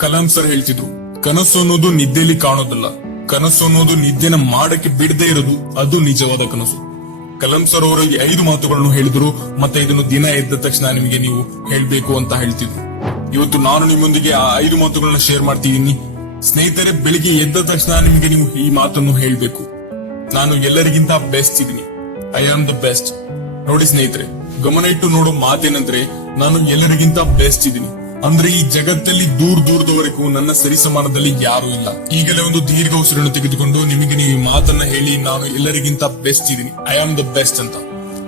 Kalam sir ಹೇಳ್ತಿದ್ರು, ಕನಸು ಅನ್ನೋದು ನಿದ್ದೆಯಲ್ಲಿ ಕಾಣೋದಲ್ಲ, ಕನಸು ಅನ್ನೋದು ನಿದ್ದೆನ ಮಾಡಕ್ಕೆ ಬಿಡದೇ ಇರೋದು, ಅದು ನಿಜವಾದ ಕನಸು. ಕಲಾಂ ಸರ್ ಅವರು ಈ 5 ಮಾತುಗಳನ್ನು ಹೇಳಿದ್ರು, ಮತ್ತೆ ಇದನ್ನು ದಿನ ಎದ್ದ ತಕ್ಷಣ ನಿಮಗೆ ನೀವು ಹೇಳ್ಬೇಕು ಅಂತ ಹೇಳ್ತಿದ್ರು. ಇವತ್ತು ನಾನು ನಿಮ್ಮೊಂದಿಗೆ ಆ 5 ಮಾತುಗಳನ್ನ ಶೇರ್ ಮಾಡ್ತಿದ್ದೀನಿ. ಸ್ನೇಹಿತರೆ, ಬೆಳಿಗ್ಗೆ ಎದ್ದ ತಕ್ಷಣ ನಿಮಗೆ ನೀವು ಈ ಮಾತನ್ನು ಹೇಳ್ಬೇಕು, ನಾನು ಎಲ್ಲರಿಗಿಂತ ಬೆಸ್ಟ್ ಇದೀನಿ, ಐ ಆಮ್ ದ ಬೆಸ್ಟ್. ನೋಡಿ ಸ್ನೇಹಿತರೆ, ಗಮನ ಇಟ್ಟು ನೋಡೋ ಮಾತೇನಂದ್ರೆ, ನಾನು ಎಲ್ಲರಿಗಿಂತ ಬೆಸ್ಟ್ ಇದೀನಿ ಅಂದ್ರೆ ಈ ಜಗತ್ತಲ್ಲಿ ದೂರದವರೆಗೂ ನನ್ನ ಸರಿಸಮಾನದಲ್ಲಿ ಯಾರು ಇಲ್ಲ. ಈಗಲೇ ಒಂದು ದೀರ್ಘ ಉಸಿರನ್ನು ತೆಗೆದುಕೊಂಡು ನಿಮಗೆ ನೀವು ಈ ಮಾತನ್ನ ಹೇಳಿ, ನಾನು ಎಲ್ಲರಿಗಿಂತ ಬೆಸ್ಟ್ ಇದೀನಿ, ಐ ಆಮ್ ದ ಬೆಸ್ಟ್ ಅಂತ.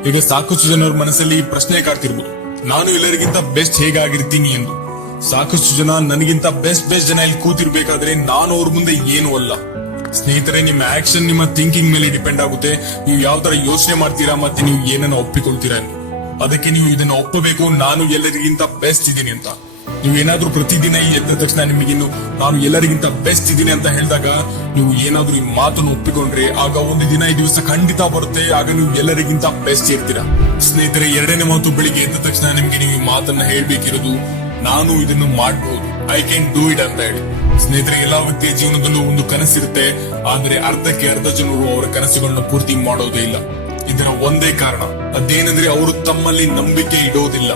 ಈಗ ಸಾಕಷ್ಟು ಜನರ ಮನಸ್ಸಲ್ಲಿ ಪ್ರಶ್ನೆ ಕಾಡ್ತಿರ್ಬೋದು, ನಾನು ಎಲ್ಲರಿಗಿಂತ ಬೆಸ್ಟ್ ಹೇಗಾಗಿರ್ತೀನಿ ಎಂದು. ಸಾಕಷ್ಟು ಜನ ನನಗಿಂತ ಬೆಸ್ಟ್ ಜನ ಇಲ್ಲಿ ಕೂತಿರ್ಬೇಕಾದ್ರೆ ನಾನು ಅವ್ರ ಮುಂದೆ ಏನೂ ಅಲ್ಲ. ಸ್ನೇಹಿತರೆ, ನಿಮ್ಮ ಆಕ್ಷನ್ ನಿಮ್ಮ ಥಿಂಕಿಂಗ್ ಮೇಲೆ ಡಿಪೆಂಡ್ ಆಗುತ್ತೆ. ನೀವು ಯಾವ ತರ ಯೋಚನೆ ಮಾಡ್ತೀರಾ ಮತ್ತೆ ನೀವು ಏನನ್ನ ಒಪ್ಪಿಕೊಳ್ತೀರಾ ಅಂತ. ಅದಕ್ಕೆ ನೀವು ಇದನ್ನ ಒಪ್ಪಬೇಕು, ನಾನು ಎಲ್ಲರಿಗಿಂತ ಬೆಸ್ಟ್ ಇದೀನಿ ಅಂತ. ನೀವು ಏನಾದ್ರೂ ಪ್ರತಿದಿನ ಎದ್ದ ತಕ್ಷಣ ನಿಮಗಿನ್ನು ನಾನು ಎಲ್ಲರಿಗಿಂತ ಬೆಸ್ಟ್ ಇದೀನಿ ಅಂತ ಹೇಳಿದಾಗ ನೀವು ಏನಾದ್ರೂ ಈ ಮಾತನ್ನು ಒಪ್ಪಿಕೊಂಡ್ರೆ, ಆಗ ಒಂದು ದಿನ ಈ ದಿವಸ ಖಂಡಿತ ಬರುತ್ತೆ, ಆಗ ನೀವು ಎಲ್ಲರಿಗಿಂತ ಬೆಸ್ಟ್ ಇರ್ತೀರಾ. ಸ್ನೇಹಿತರೆ, 2ನೇ ಮಾತು, ಬೆಳಿಗ್ಗೆ ಎದ್ದ ತಕ್ಷಣ ನಿಮ್ಗೆ ನೀವು ಈ ಮಾತನ್ನ ಹೇಳ್ಬೇಕಿರೋದು, ನಾನು ಇದನ್ನು ಮಾಡಬಹುದು, ಐ ಕ್ಯಾನ್ ಡೂ ಇಟ್ ಅಂತ ಹೇಳಿ. ಸ್ನೇಹಿತರೆ, ಎಲ್ಲಾ ವ್ಯಕ್ತಿಯ ಜೀವನದಲ್ಲೂ ಒಂದು ಕನಸಿರುತ್ತೆ, ಆದ್ರೆ ಅರ್ಧಕ್ಕೆ ಅರ್ಧ ಜನರು ಅವರ ಕನಸುಗಳನ್ನ ಪೂರ್ತಿ ಮಾಡೋದೇ ಇಲ್ಲ. ಇದರ ಒಂದೇ ಕಾರಣ, ಅದೇನೆಂದ್ರೆ ಅವರು ತಮ್ಮಲ್ಲಿ ನಂಬಿಕೆ ಇಡೋದಿಲ್ಲ.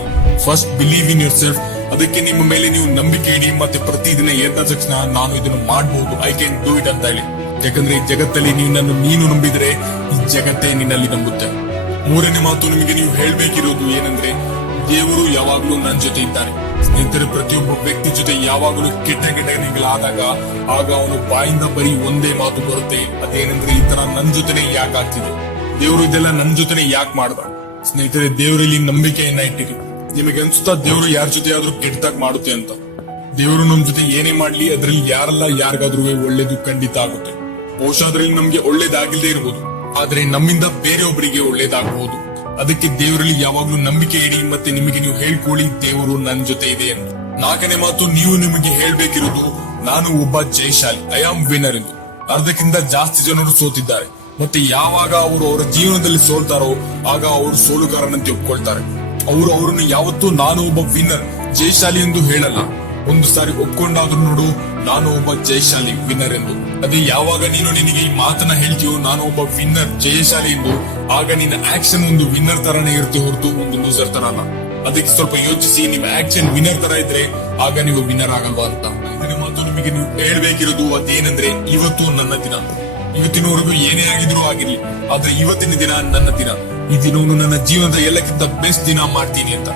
First believe in yourself. ಅದಕ್ಕೆ ನಿಮ್ಮ ಮೇಲೆ ನೀವು ನಂಬಿಕೆ ಇಡಿ, ಮತ್ತೆ ಪ್ರತಿದಿನ ಎದ್ದ ತಕ್ಷಣ ನಾನು ಇದನ್ನು ಮಾಡಬಹುದು, ಐ ಕ್ಯಾನ್ ಡೂ ಇಟ್ ಅಂತ ಹೇಳಿ. ಯಾಕಂದ್ರೆ ಈ ಜಗತ್ತಲ್ಲಿ ನೀನು ನಂಬಿದ್ರೆ ಈ ಜಗತ್ತೇ ನಿನ್ನಲ್ಲಿ ನಂಬುತ್ತೆ. 3ನೇ ಮಾತು, ನಿಮಗೆ ನೀವು ಹೇಳ್ಬೇಕಿರೋದು ಏನಂದ್ರೆ, ದೇವರು ಯಾವಾಗ್ಲೂ ನನ್ನ ಜೊತೆ ಇದ್ದಾನೆ. ಸ್ನೇಹಿತರೆ, ಪ್ರತಿಯೊಬ್ಬ ವ್ಯಕ್ತಿ ಜೊತೆ ಯಾವಾಗಲೂ ಕೆಟ್ಟ ಘಟನೆಗಳಾದಾಗ ಆಗ ಅವನು ಬಾಯಿಂದ ಬರೀ ಒಂದೇ ಮಾತು ಬರುತ್ತೆ, ಅದೇನೆಂದ್ರೆ, ಈ ತರ ನನ್ ಜೊತೆನೆ ಯಾಕೆ ಆಗ್ತಿದೆ, ದೇವರು ಇದೆಲ್ಲ ನನ್ ಜೊತೆನೆ ಯಾಕೆ ಮಾಡ್ದ. ಸ್ನೇಹಿತರೆ, ದೇವರಲ್ಲಿ ನಂಬಿಕೆಯನ್ನ ಇಟ್ಟಿರಿ. ನಿಮಗೆ ಅನ್ಸುತ್ತಾ ದೇವರು ಯಾರ ಜೊತೆ ಆದ್ರೂ ಕೆಟ್ಟದಾಗ ಮಾಡುತ್ತೆ ಅಂತ? ದೇವರು ನಮ್ ಜೊತೆ ಏನೇ ಮಾಡ್ಲಿ, ಅದ್ರಲ್ಲಿ ಯಾರಿಗಾದ್ರೂ ಒಳ್ಳೇದು ಖಂಡಿತ ಆಗುತ್ತೆ. ಬಹುಶಃ ಅದ್ರಲ್ಲಿ ನಮ್ಗೆ ಒಳ್ಳೇದಾಗಿಲ್ಲದೆ ಇರಬಹುದು, ಆದ್ರೆ ನಮ್ಮಿಂದ ಬೇರೆಯೊಬ್ಬರಿಗೆ ಒಳ್ಳೇದಾಗಬಹುದು. ಅದಕ್ಕೆ ದೇವರಲ್ಲಿ ಯಾವಾಗ್ಲೂ ನಂಬಿಕೆ ಇಡಿ, ಮತ್ತೆ ನಿಮಗೆ ನೀವು ಹೇಳ್ಕೊಳ್ಳಿ, ದೇವರು ನನ್ ಜೊತೆ ಇದೆ ಎಂದು. 4ನೇ ಮಾತು, ನೀವು ನಿಮಗೆ ಹೇಳ್ಬೇಕಿರೋದು, ನಾನು ಒಬ್ಬ ಜಯಶಾಲಿ, ಐ ಆಮ್ ವಿನ್ನರ್ ಎಂದು. ಅರ್ಧಕ್ಕಿಂತ ಜಾಸ್ತಿ ಜನರು ಸೋತಿದ್ದಾರೆ, ಮತ್ತೆ ಯಾವಾಗ ಅವರು ಅವರ ಜೀವನದಲ್ಲಿ ಸೋಲ್ತಾರೋ ಆಗ ಅವರು ಸೋಲುಗಾರನಂತೆ ಒಪ್ಕೊಳ್ತಾರೆ. ಅವರು ಅವರನ್ನು ಯಾವತ್ತೂ ನಾನು ಒಬ್ಬ ವಿನ್ನರ್, ಜಯಶಾಲಿ ಎಂದು ಹೇಳಲ್ಲ. ಒಂದು ಸಾರಿ ಒಪ್ಕೊಂಡಾದ್ರೂ ನೋಡು, ನಾನು ಒಬ್ಬ ಜಯಶಾಲಿ, ವಿನ್ನರ್ ಎಂದು. ಅದೇ ಯಾವಾಗ ನೀನು ನಿನಗೆ ಈ ಮಾತನ್ನ ಹೇಳ್ತೀಯೋ, ನಾನು ಒಬ್ಬ ವಿನ್ನರ್, ಜಯಶಾಲಿ ಎಂದು, ಆಗ ನಿನ್ನ ಆಕ್ಷನ್ ಒಂದು ವಿನ್ನರ್ ತರಾನೇ ಇರುತ್ತೆ ಹೊರತು ಒಂದು ಲೂಸರ್ ತರ ಅಲ್ಲ. ಅದಕ್ಕೆ ಸ್ವಲ್ಪ ಯೋಚಿಸಿ, ನಿಮ್ಮ ಆಕ್ಷನ್ ವಿನ್ನರ್ ತರ ಇದ್ರೆ ಆಗ ನೀವು ವಿನ್ನರ್ ಆಗಲ್ವಾ ಅಂತ. 5ನೇ ಮಾತು, ನಿಮಗೆ ನೀವು ಹೇಳ್ಬೇಕಿರೋದು ಅದೇನೆಂದ್ರೆ, ಇವತ್ತು ನನ್ನ ದಿನ. ಇವತ್ತಿನವರೆಗೂ ಏನೇ ಆಗಿದ್ರು ಆಗಿರ್ಲಿ, ಆದ್ರೆ ಇವತ್ತಿನ ದಿನ ನನ್ನ ದಿನ. ಈ ದಿನವನ್ನು ನನ್ನ ಜೀವನದ ಎಲ್ಲಕ್ಕಿಂತ ಬೆಸ್ಟ್ ದಿನ ಮಾಡ್ತೀನಿ ಅಂತ.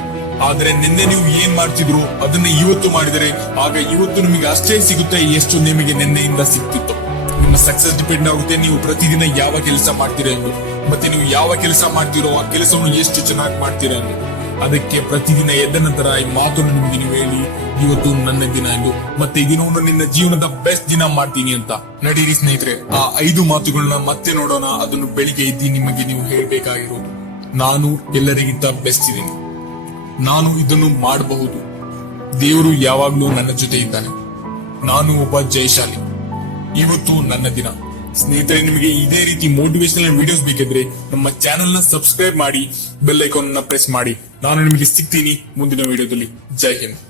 ಆದ್ರೆ ನಿನ್ನೆ ನೀವು ಏನ್ ಮಾಡ್ತಿದ್ರು ಅದನ್ನ ಇವತ್ತು ಮಾಡಿದರೆ ಆಗ ಇವತ್ತು ನಿಮಗೆ ಅಷ್ಟೇ ಸಿಗುತ್ತೆ ಎಷ್ಟು ನಿಮಗೆ ನಿನ್ನೆಯಿಂದ ಸಿಗ್ತಿತ್ತು. ನಿಮ್ಮ ಸಕ್ಸಸ್ ಡಿಪೆಂಡ್ ಆಗುತ್ತೆ ನೀವು ಪ್ರತಿದಿನ ಯಾವ ಕೆಲಸ ಮಾಡ್ತೀರಾ ಎಂದು, ಮತ್ತೆ ನೀವು ಯಾವ ಕೆಲಸ ಮಾಡ್ತೀರೋ ಆ ಕೆಲಸವನ್ನು ಎಷ್ಟು ಚೆನ್ನಾಗಿ ಮಾಡ್ತೀರಾ ಎಂದು. ಅದಕ್ಕೆ ಪ್ರತಿದಿನ ಎದ್ದ ನಂತರ ಈ ಮಾತನ್ನು ನಿಮಗೆ ನೀವು ಹೇಳಿ, ಇವತ್ತು ನನ್ನ ದಿನ ಎಂದು, ಮತ್ತೆ ಈ ದಿನವನ್ನು ನಿನ್ನ ಜೀವನದ ಬೆಸ್ಟ್ ದಿನ ಮಾಡ್ತೀನಿ ಅಂತ. ನಡೀರಿ ಸ್ನೇಹಿತರೆ, ಆ 5 ಮಾತುಗಳನ್ನ ಮತ್ತೆ ನೋಡೋಣ. ಅದನ್ನು ಬೆಳಿಗ್ಗೆ ಎದ್ದು ನಿಮಗೆ ನೀವು ಹೇಳ್ಬೇಕಾಗಿರೋದು, ನಾನು ಎಲ್ಲರಿಗಿಂತ ಬೆಸ್ಟ್ ಇದ್ದೀನಿ, ನಾನು ಇದನ್ನು ಮಾಡಬಹುದು, ದೇವರು ಯಾವಾಗ್ಲೂ ನನ್ನ ಜೊತೆ ಇದ್ದಾನೆ, ನಾನು ಒಬ್ಬ ಜಯಶಾಲಿ, ಇವತ್ತು ನನ್ನ ದಿನ. ಸ್ನೇಹಿತರೆ, ನಿಮಗೆ ಇದೇ ರೀತಿ ಮೋಟಿವೇಶನಲ್ ವಿಡಿಯೋಸ್ ಬೇಕಿದ್ರೆ ನಮ್ಮ ಚಾನೆಲ್ ನ ಸಬ್ಸ್ಕ್ರೈಬ್ ಮಾಡಿ, ಬೆಲ್ ಐಕಾನ್ ನ ಪ್ರೆಸ್ ಮಾಡಿ. ನಾನು ನಿಮಗೆ ಸಿಗ್ತೀನಿ ಮುಂದಿನ ವಿಡಿಯೋದಲ್ಲಿ. ಜೈ ಹಿಂದ್.